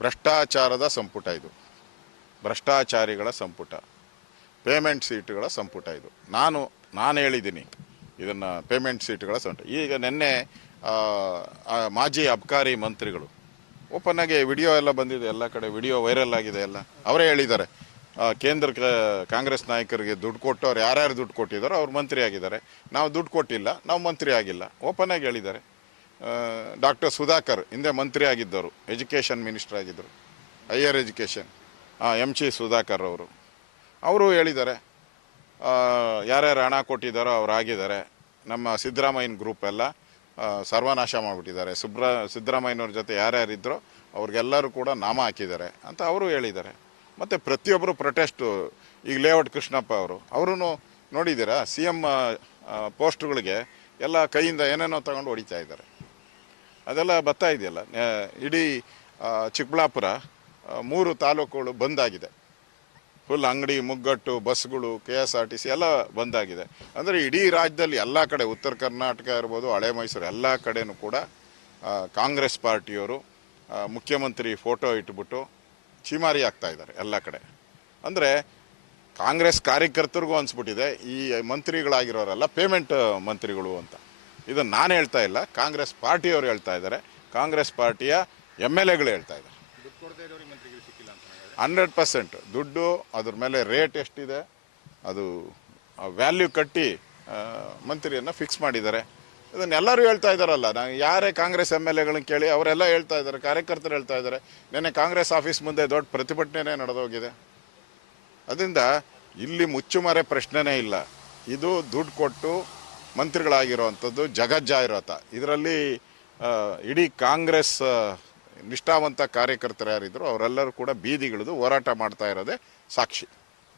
ಭ್ರಷ್ಟಾಚಾರದ ಸಂಪುಟ ಇದು, ಭ್ರಷ್ಟಾಚಾರಿಗಳ ಸಂಪುಟ, ಪೇಮೆಂಟ್ ಸೀಟುಗಳ ಸಂಪುಟ ಇದು. ನಾನು ಹೇಳಿದ್ದೀನಿ ಇದನ್ನು ಪೇಮೆಂಟ್ ಸೀಟುಗಳ ಸಂಪುಟ. ಈಗ ನಿನ್ನೆ ಮಾಜಿ ಅಬ್ಕಾರಿ ಮಂತ್ರಿಗಳು ಓಪನ್ ಆಗಿ ವಿಡಿಯೋ ಎಲ್ಲ ಬಂದಿದೆ, ಎಲ್ಲ ಕಡೆ ವಿಡಿಯೋ ವೈರಲ್ ಆಗಿದೆ, ಎಲ್ಲ ಅವರೇ ಹೇಳಿದ್ದಾರೆ. ಕೇಂದ್ರ ಕಾಂಗ್ರೆಸ್ ನಾಯಕರಿಗೆ ದುಡ್ಡು ಕೊಟ್ಟವ್ರು ಯಾರ್ಯಾರು ದುಡ್ಡು ಕೊಟ್ಟಿದ್ದಾರೋ ಅವ್ರು ಮಂತ್ರಿ ಆಗಿದ್ದಾರೆ, ನಾವು ದುಡ್ಡು ಕೊಟ್ಟಿಲ್ಲ, ನಾವು ಮಂತ್ರಿ ಆಗಿಲ್ಲ, ಓಪನ್ ಆಗಿ ಹೇಳಿದ್ದಾರೆ. ಡಾಕ್ಟರ್ ಸುಧಾಕರ್ ಹಿಂದೆ ಮಂತ್ರಿ ಆಗಿದ್ದರು, ಎಜುಕೇಷನ್ ಮಿನಿಸ್ಟರ್ ಆಗಿದ್ದರು, ಹೈಯರ್ ಎಜುಕೇಷನ್, MC ಸುಧಾಕರ್ ಅವರು ಹೇಳಿದ್ದಾರೆ ಯಾರ್ಯಾರು ಹಣ ಕೊಟ್ಟಿದ್ದಾರೋ ಅವ್ರು ಆಗಿದ್ದಾರೆ. ನಮ್ಮ ಸಿದ್ದರಾಮಯ್ಯನ ಗ್ರೂಪ್ ಎಲ್ಲ ಸರ್ವನಾಶ ಮಾಡಿಬಿಟ್ಟಿದ್ದಾರೆ, ಸಿದ್ದರಾಮಯ್ಯನವ್ರ ಜೊತೆ ಯಾರ್ಯಾರಿದ್ರೋ ಅವ್ರಿಗೆಲ್ಲರೂ ಕೂಡ ನಾಮ ಹಾಕಿದ್ದಾರೆ ಅಂತ ಅವರು ಹೇಳಿದ್ದಾರೆ. ಮತ್ತು ಪ್ರತಿಯೊಬ್ಬರು ಪ್ರೊಟೆಸ್ಟು, ಈಗ ಲೇಔಟ್ ಕೃಷ್ಣಪ್ಪ ಅವರು ನೋಡಿದ್ದೀರಾ, CM ಪೋಸ್ಟ್ಗಳಿಗೆ ಎಲ್ಲ ಕೈಯಿಂದ ಏನೇನೋ ತಗೊಂಡು ಹೊಡಿತಾ ಇದ್ದಾರೆ. ಅದೆಲ್ಲ ಬರ್ತಾ ಇದೆಯಲ್ಲ. ಇಡೀ ಚಿಕ್ಕಬಳ್ಳಾಪುರ 3 ತಾಲೂಕುಗಳು ಬಂದಾಗಿದೆ, ಫುಲ್ ಅಂಗಡಿ ಮುಗ್ಗಟ್ಟು, ಬಸ್ಗಳು, KSRTC ಎಲ್ಲ ಬಂದಾಗಿದೆ. ಅಂದರೆ ಇಡೀ ರಾಜ್ಯದಲ್ಲಿ ಎಲ್ಲ ಕಡೆ, ಉತ್ತರ ಕರ್ನಾಟಕ ಇರ್ಬೋದು, ಹಳೆ ಮೈಸೂರು, ಎಲ್ಲ ಕಡೆನೂ ಕೂಡ ಕಾಂಗ್ರೆಸ್ ಪಾರ್ಟಿಯವರು ಮುಖ್ಯಮಂತ್ರಿ ಫೋಟೋ ಇಟ್ಬಿಟ್ಟು ಚೀಮಾರಿ ಆಗ್ತಾ ಇದ್ದಾರೆ ಎಲ್ಲ ಕಡೆ. ಅಂದರೆ ಕಾಂಗ್ರೆಸ್ ಕಾರ್ಯಕರ್ತರಿಗೂ ಅನಿಸ್ಬಿಟ್ಟಿದೆ ಈ ಮಂತ್ರಿಗಳಾಗಿರೋರೆಲ್ಲ ಪೇಮೆಂಟ್ ಮಂತ್ರಿಗಳು ಅಂತ. ಇದನ್ನು ನಾನು ಹೇಳ್ತಾ ಇಲ್ಲ, ಕಾಂಗ್ರೆಸ್ ಪಾರ್ಟಿಯವರು ಹೇಳ್ತಾ ಇದ್ದಾರೆ, ಕಾಂಗ್ರೆಸ್ ಪಾರ್ಟಿಯ MLAಗಳು ಹೇಳ್ತಾ ಇದ್ದಾರೆ. 100% ದುಡ್ಡು, ಅದ್ರ ಮೇಲೆ ರೇಟ್ ಎಷ್ಟಿದೆ ಅದು ವ್ಯಾಲ್ಯೂ ಕಟ್ಟಿ ಮಂತ್ರಿಯನ್ನು ಫಿಕ್ಸ್ ಮಾಡಿದ್ದಾರೆ. ಇದನ್ನೆಲ್ಲರೂ ಹೇಳ್ತಾ ಇದ್ದಾರಲ್ಲ. ನಾನು ಯಾರೇ ಕಾಂಗ್ರೆಸ್ MLAಗಳನ್ನ ಕೇಳಿ ಅವರೆಲ್ಲ ಹೇಳ್ತಾ ಇದ್ದಾರೆ, ಕಾರ್ಯಕರ್ತರು ಹೇಳ್ತಾ ಇದ್ದಾರೆ. ನಿನ್ನೆ ಕಾಂಗ್ರೆಸ್ ಆಫೀಸ್ ಮುಂದೆ ದೊಡ್ಡ ಪ್ರತಿಭಟನೆ ನಡೆದೋಗಿದೆ. ಅದರಿಂದ ಇಲ್ಲಿ ಮುಚ್ಚುಮರೆ ಪ್ರಶ್ನೆನೇ ಇಲ್ಲ. ಇದು ದುಡ್ಡು ಕೊಟ್ಟು ಮಂತ್ರಿಗಳಾಗಿರೋವಂಥದ್ದು ಜಗಜ್ಜಾಹಿರಾತ. ಇದರಲ್ಲಿ ಇಡೀ ಕಾಂಗ್ರೆಸ್ ನಿಷ್ಠಾವಂತ ಕಾರ್ಯಕರ್ತರು ಯಾರಿದ್ರು ಅವರೆಲ್ಲರೂ ಕೂಡ ಬೀದಿಗಿಳಿದು ಹೋರಾಟ ಮಾಡ್ತಾ ಇರೋದೇ ಸಾಕ್ಷಿ.